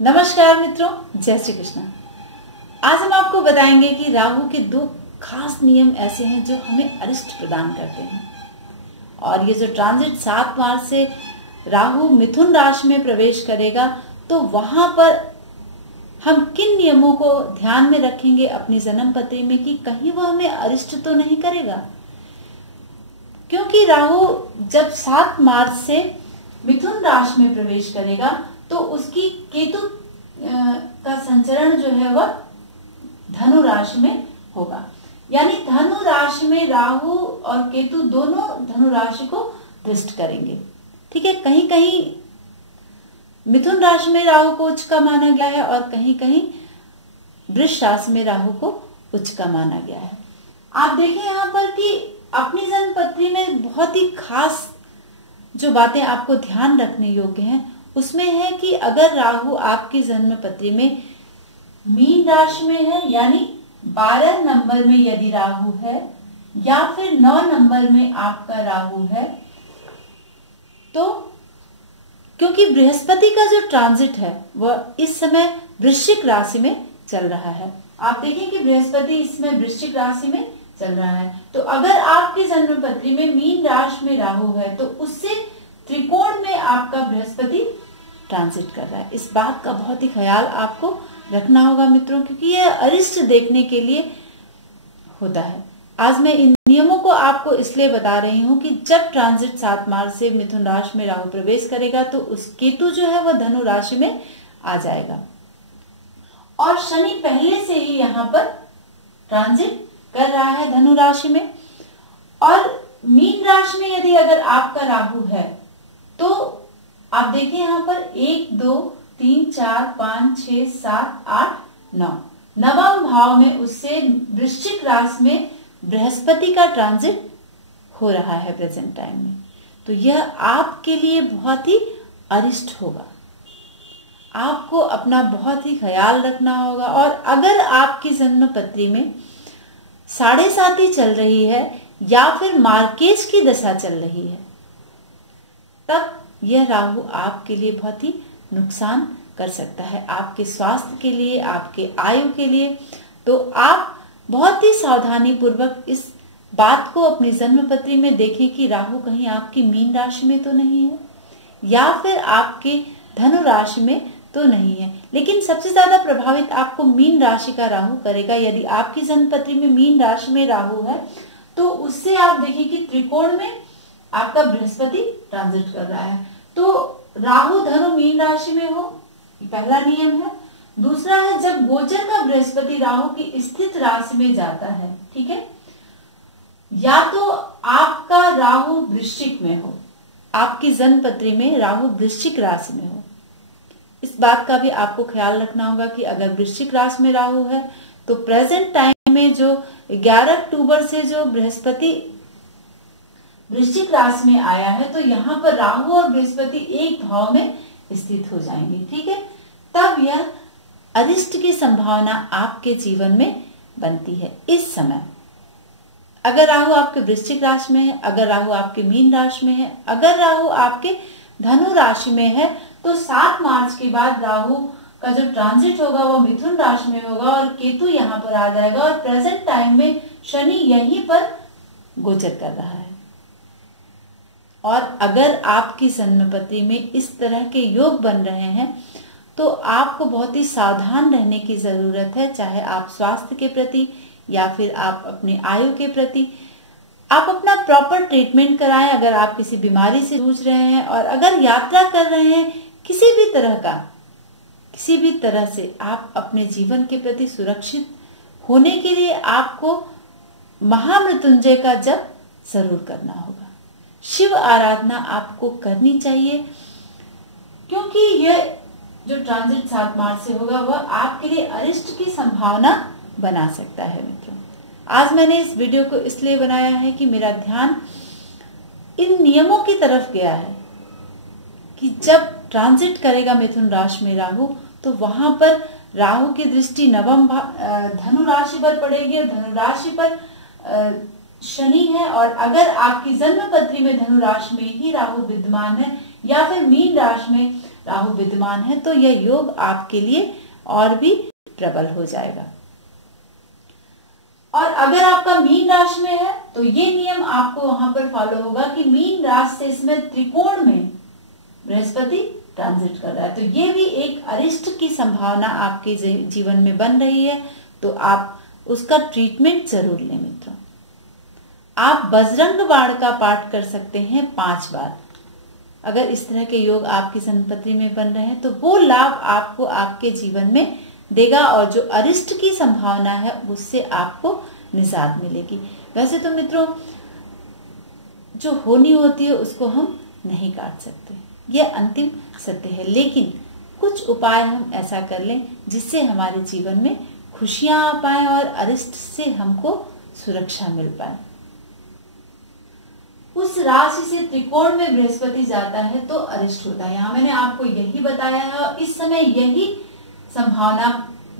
नमस्कार मित्रों, जय श्री कृष्ण। आज हम आपको बताएंगे कि राहु के दो खास नियम ऐसे हैं जो हमें अरिष्ट प्रदान करते हैं। और ये जो ट्रांजिट 7 मार्च से राहु मिथुन राशि में प्रवेश करेगा, तो वहां पर हम किन नियमों को ध्यान में रखेंगे अपनी जन्म पत्री में कि कहीं वो हमें अरिष्ट तो नहीं करेगा। क्योंकि राहु जब 7 मार्च से मिथुन राशि में प्रवेश करेगा तो उसकी केतु का संचरण जो है वह धनु राशि में होगा। यानी धनु राशि में राहु और केतु दोनों धनु राशि को दृष्ट करेंगे। ठीक है, कहीं कहीं मिथुन राशि में राहु को उच्च का माना गया है और कहीं कहीं वृष राशि में राहु को उच्च का माना गया है। आप देखें यहाँ पर कि अपनी जन्म पत्री में बहुत ही खास जो बातें आपको ध्यान रखने योग्य हैं उसमें है कि अगर राहु आपकी जन्म पत्री में मीन राशि में है, यानी 12 नंबर में यदि राहु है या फिर 9 नंबर में आपका राहु है, तो क्योंकि बृहस्पति का जो ट्रांजिट है वह इस समय वृश्चिक राशि में चल रहा है। आप देखें कि बृहस्पति इसमें वृश्चिक राशि में चल रहा है, तो अगर आपकी जन्म पत्री में मीन राशि में राहु है तो उससे त्रिकोण में आपका बृहस्पति ट्रांजिट कर रहा है। इस बात का बहुत ही ख्याल आपको रखना होगा मित्रों, क्योंकि यह अरिष्ट देखने के लिए होता है। आज मैं इन नियमों को आपको इसलिए बता रही हूं कि जब ट्रांजिट 7 मार्च से मिथुन राशि में राहु प्रवेश करेगा तो उस केतु जो है वह धनु राशि में आ जाएगा और शनि पहले से ही यहाँ पर ट्रांजिट कर रहा है धनु राशि में। और मीन राशि में यदि अगर आपका राहु है तो आप देखिए यहाँ पर 1 2 3 4 5 6 7 8 9 नवम भाव में उससे वृश्चिक राशि में बृहस्पति का ट्रांजिट हो रहा है प्रेजेंट टाइम में। तो यह आपके लिए बहुत ही अरिष्ट होगा। आपको अपना बहुत ही ख्याल रखना होगा। और अगर आपकी जन्म पत्री में 7.5 चल रही है या फिर मार्केज की दशा चल रही है, तब यह राहु आपके लिए बहुत ही नुकसान कर सकता है, आपके स्वास्थ्य के लिए, आपके आयु के लिए। तो आप बहुत ही सावधानी पूर्वक इस बात को अपनी जन्म पत्री में देखें कि राहु कहीं आपकी मीन राशि में तो नहीं है या फिर आपके धनु राशि में तो नहीं है। लेकिन सबसे ज्यादा प्रभावित आपको मीन राशि का राहु करेगा। यदि आपकी जन्म पत्री में मीन राशि में राहु है तो उससे आप देखिए कि त्रिकोण में आपका बृहस्पति ट्रांजिट कर रहा है। तो राहु धनु मीन राशि में हो, पहला नियम है। दूसरा है जब गोचर का बृहस्पति राहु की स्थित राशि में जाता है, ठीक है, या तो आपका राहु वृश्चिक में हो, आपकी जन्म पत्री में राहु वृश्चिक राशि में हो। इस बात का भी आपको ख्याल रखना होगा कि अगर वृश्चिक राशि में राहु है तो प्रेजेंट टाइम में जो 11 अक्टूबर से जो बृहस्पति वृश्चिक राशि में आया है तो यहाँ पर राहु और बृहस्पति एक भाव में स्थित हो जाएंगे। ठीक है, तब यह अरिष्ट की संभावना आपके जीवन में बनती है। इस समय अगर राहु आपके वृश्चिक राशि में है, अगर राहु आपके मीन राशि में है, अगर राहु आपके धनु राशि में है, तो 7 मार्च के बाद राहु का जो ट्रांजिट होगा वो मिथुन राशि में होगा और केतु यहाँ पर आ जाएगा और प्रेजेंट टाइम में शनि यहीं पर गोचर कर रहा है। और अगर आपकी जन्म पत्री में इस तरह के योग बन रहे हैं तो आपको बहुत ही सावधान रहने की जरूरत है, चाहे आप स्वास्थ्य के प्रति या फिर आप अपनी आयु के प्रति। आप अपना प्रॉपर ट्रीटमेंट कराएं अगर आप किसी बीमारी से जूझ रहे हैं, और अगर यात्रा कर रहे हैं किसी भी तरह से आप अपने जीवन के प्रति सुरक्षित होने के लिए आपको महामृत्युंजय का जप जरूर करना होगा। शिव आराधना आपको करनी चाहिए, क्योंकि यह जो ट्रांजिट 7 मार्च से होगा वह आपके लिए अरिष्ट की संभावना बना सकता है। मित्रों, आज मैंने इस वीडियो को इसलिए बनाया है कि मेरा ध्यान इन नियमों की तरफ गया है कि जब ट्रांजिट करेगा मिथुन राशि में राहु तो वहां पर राहु की दृष्टि नवम धनु राशि पर पड़ेगी और धनु राशि पर शनि है और अगर आपकी जन्म पत्री में धनु राशि में ही राहु विद्यमान है या फिर मीन राशि में राहु विद्यमान है तो यह योग आपके लिए और भी प्रबल हो जाएगा। और अगर आपका मीन राशि में है तो ये नियम आपको वहां पर फॉलो होगा कि मीन राशि से इसमें त्रिकोण में बृहस्पति ट्रांजिट कर रहा है, तो ये भी एक अरिष्ट की संभावना आपके जीवन में बन रही है, तो आप उसका ट्रीटमेंट जरूर लें मित्रों। आप बजरंग बाण का पाठ कर सकते हैं 5 बार। अगर इस तरह के योग आपकी संपत्ति में बन रहे हैं तो वो लाभ आपको आपके जीवन में देगा और जो अरिष्ट की संभावना है उससे आपको निजात मिलेगी। वैसे तो मित्रों जो होनी होती है उसको हम नहीं काट सकते, यह अंतिम सत्य है, लेकिन कुछ उपाय हम ऐसा कर लें जिससे हमारे जीवन में खुशियां आ पाए और अरिष्ट से हमको सुरक्षा मिल पाए। उस राशि से त्रिकोण में बृहस्पति जाता है तो अरिष्ट होता है। यहाँ मैंने आपको यही बताया है और इस समय यही संभावना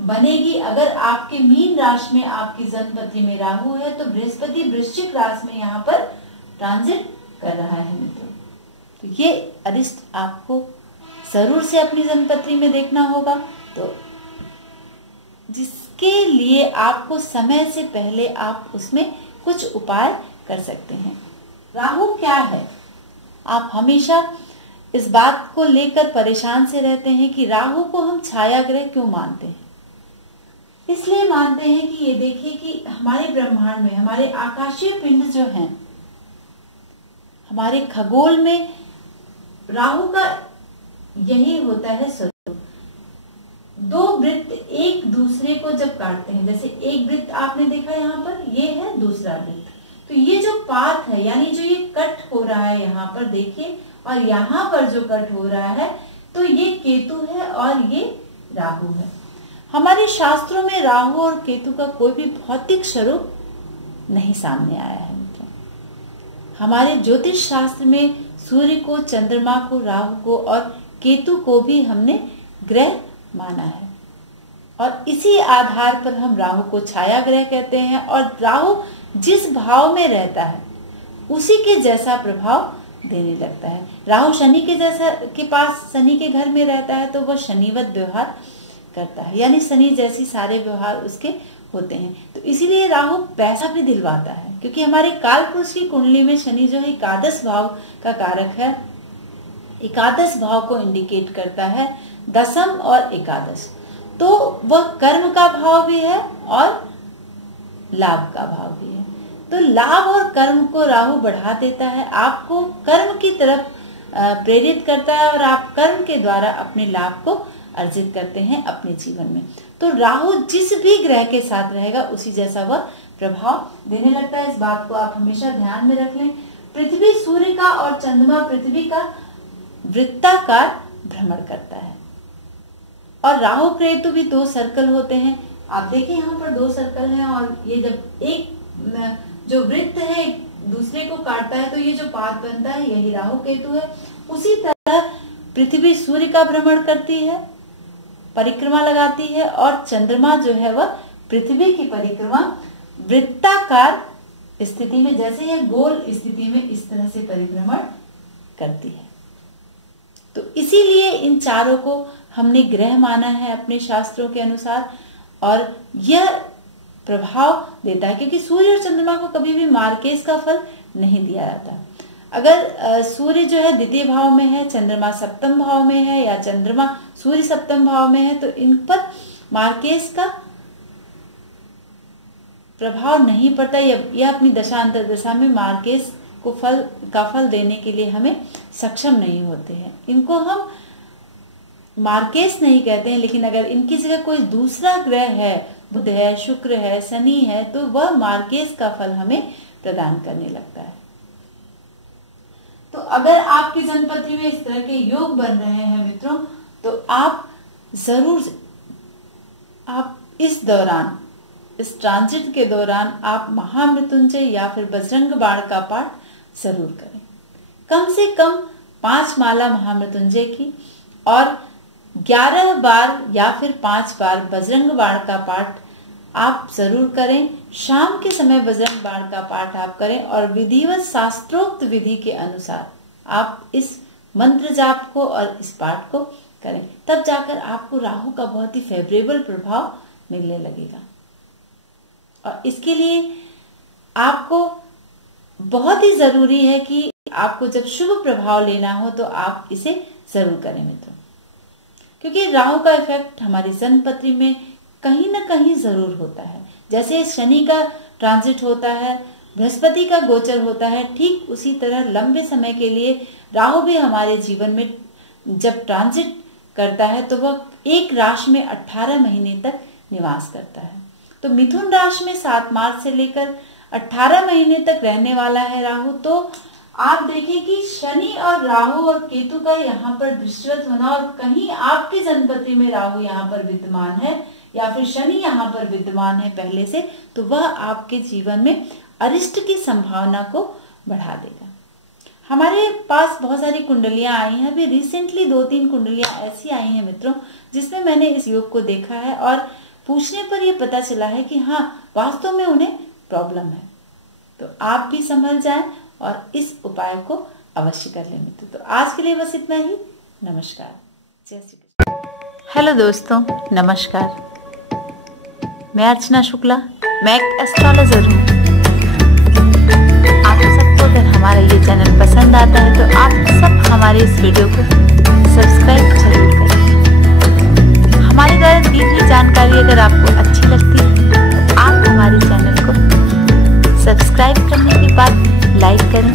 बनेगी। अगर आपके मीन राशि में आपकी जन्म पत्री में राहु है तो बृहस्पति वृश्चिक राशि में यहाँ पर ट्रांजिट कर रहा है मित्रों, तो ये अरिष्ट आपको जरूर से अपनी जन्म पत्री में देखना होगा, तो जिसके लिए आपको समय से पहले आप उसमें कुछ उपाय कर सकते हैं। राहु क्या है? आप हमेशा इस बात को लेकर परेशान से रहते हैं कि राहु को हम छाया ग्रह क्यों मानते हैं। इसलिए मानते हैं कि ये देखिए कि हमारे ब्रह्मांड में हमारे आकाशीय पिंड जो हैं, हमारे खगोल में राहु का यही होता है स्वरूप। 2 वृत्त एक दूसरे को जब काटते हैं, जैसे एक वृत्त आपने देखा यहाँ पर, ये है दूसरा वृत्त, तो ये जो पाथ है यानी जो ये कट हो रहा है यहाँ पर देखिए, और यहाँ पर जो कट हो रहा है तो ये केतु है और ये राहु है। हमारे शास्त्रों में राहु और केतु का कोई भी भौतिक स्वरूप नहीं सामने आया है मित्रों। हमारे ज्योतिष शास्त्र में सूर्य को, चंद्रमा को, राहु को और केतु को भी हमने ग्रह माना है और इसी आधार पर हम राहु को छाया ग्रह कहते हैं और राहु जिस भाव में रहता है उसी के जैसा प्रभाव देने लगता है। राहु शनि के जैसा के पास, शनि के घर में रहता है तो वह शनिवत व्यवहार करता है, यानी शनि जैसी सारे व्यवहार उसके होते हैं। तो इसीलिए राहु पैसा भी दिलवाता है, क्योंकि हमारे काल पुरुष की कुंडली में शनि जो है एकादश भाव का कारक है, एकादश भाव को इंडिकेट करता है, दशम और एकादश, तो वह कर्म का भाव भी है और लाभ का भाव भी है। तो लाभ और कर्म को राहु बढ़ा देता है, आपको कर्म की तरफ प्रेरित करता है और आप कर्म के द्वारा अपने लाभ को अर्जित करते हैं अपने जीवन में। तो राहु जिस भी ग्रह के साथ रहेगा उसी जैसा वह प्रभाव देने लगता है। इस बात को आप हमेशा ध्यान में रख लें। पृथ्वी सूर्य का और चंद्रमा पृथ्वी का वृत्ताकार भ्रमण करता है और राहु केतु भी 2 सर्कल होते हैं। आप देखिए यहाँ पर 2 सर्कल हैं और ये जब एक जो वृत्त है दूसरे को काटता है तो ये जो पाथ बनता है यही राहु केतु है। उसी तरह पृथ्वी सूर्य का भ्रमण करती है, परिक्रमा लगाती है और चंद्रमा जो है वह पृथ्वी की परिक्रमा वृत्ताकार स्थिति में, जैसे यह गोल स्थिति में इस तरह से परिभ्रमण करती है। तो इसीलिए इन चारों को हमने ग्रह माना है अपने शास्त्रों के अनुसार और यह प्रभाव देता है, क्योंकि सूर्य और चंद्रमा को कभी भी मार्केश का फल नहीं दिया जाता। अगर सूर्य जो है द्वितीय भाव में है, चंद्रमा सप्तम भाव में है या चंद्रमा सूर्य सप्तम भाव में है तो इन पर मार्केश का प्रभाव नहीं पड़ता। यह अपनी दशा अंतर दशा में मार्केश को फल देने के लिए हमें सक्षम नहीं होते हैं। इनको हम मार्केश नहीं कहते हैं, लेकिन अगर इनकी जगह कोई दूसरा ग्रह है, बुध है, शुक्र है, शनि है, तो वह मार्केश का फल हमें प्रदान करने लगता है। तो अगर आपकी जन्मपत्री में इस तरह के योग बन रहे हैं मित्रों, तो आप जरूर इस दौरान, इस ट्रांजिट के दौरान आप महामृत्युंजय या फिर बजरंग बाण का पाठ जरूर करें। कम से कम 5 माला महामृत्युंजय की और 11 बार या फिर 5 बार बजरंग बाण का पाठ आप जरूर करें। शाम के समय बजरंग बाण का पाठ आप करें और विधिवत शास्त्रोक्त विधि के अनुसार आप इस मंत्र जाप को और इस पाठ को करें, तब जाकर आपको राहु का बहुत ही फेवरेबल प्रभाव मिलने लगेगा। और इसके लिए आपको बहुत ही जरूरी है कि आपको जब शुभ प्रभाव लेना हो तो आप इसे जरूर करें मित्रों, क्योंकि राहु का इफेक्ट हमारी जन्म पत्री में कहीं ना कहीं जरूर होता है। जैसे शनि का ट्रांजिट होता है, बृहस्पति का गोचर होता है, ठीक उसी तरह लंबे समय के लिए राहु भी हमारे जीवन में जब ट्रांजिट करता है तो वह एक राशि में 18 महीने तक निवास करता है। तो मिथुन राशि में 7 मार्च से लेकर 18 महीने तक रहने वाला है राहु। तो आप देखें कि शनि और राहु और केतु का यहाँ पर दृष्टिवत होना, और कहीं आपके जन्मपत्री में राहु यहाँ पर विद्यमान है या फिर शनि यहाँ पर विद्यमान है पहले से, तो वह आपके जीवन में अरिष्ट की संभावना को बढ़ा देगा। हमारे पास बहुत सारी कुंडलियां आई हैं, अभी रिसेंटली 2-3 कुंडलियां ऐसी आई हैं मित्रों जिसमें मैंने इस योग को देखा है और पूछने पर यह पता चला है कि हाँ, वास्तव में उन्हें प्रॉब्लम है। तो आप भी संभल जाएं और इस उपाय को अवश्य कर लें मित्रों। तो आज के लिए बस इतना ही। नमस्कार, जय श्री कृष्ण। हेलो दोस्तों, नमस्कार। मैं अर्चना शुक्ला, मैं एक एस्ट्रोलॉजर हूँ। आप सबको अगर हमारा ये चैनल पसंद आता है तो आप सब हमारे इस वीडियो को सब्सक्राइब जरूर करें। हमारे द्वारा दी गई जानकारी अगर आपको अच्छी लगती है तो आप हमारे चैनल को सब्सक्राइब करने के बाद लाइक करें,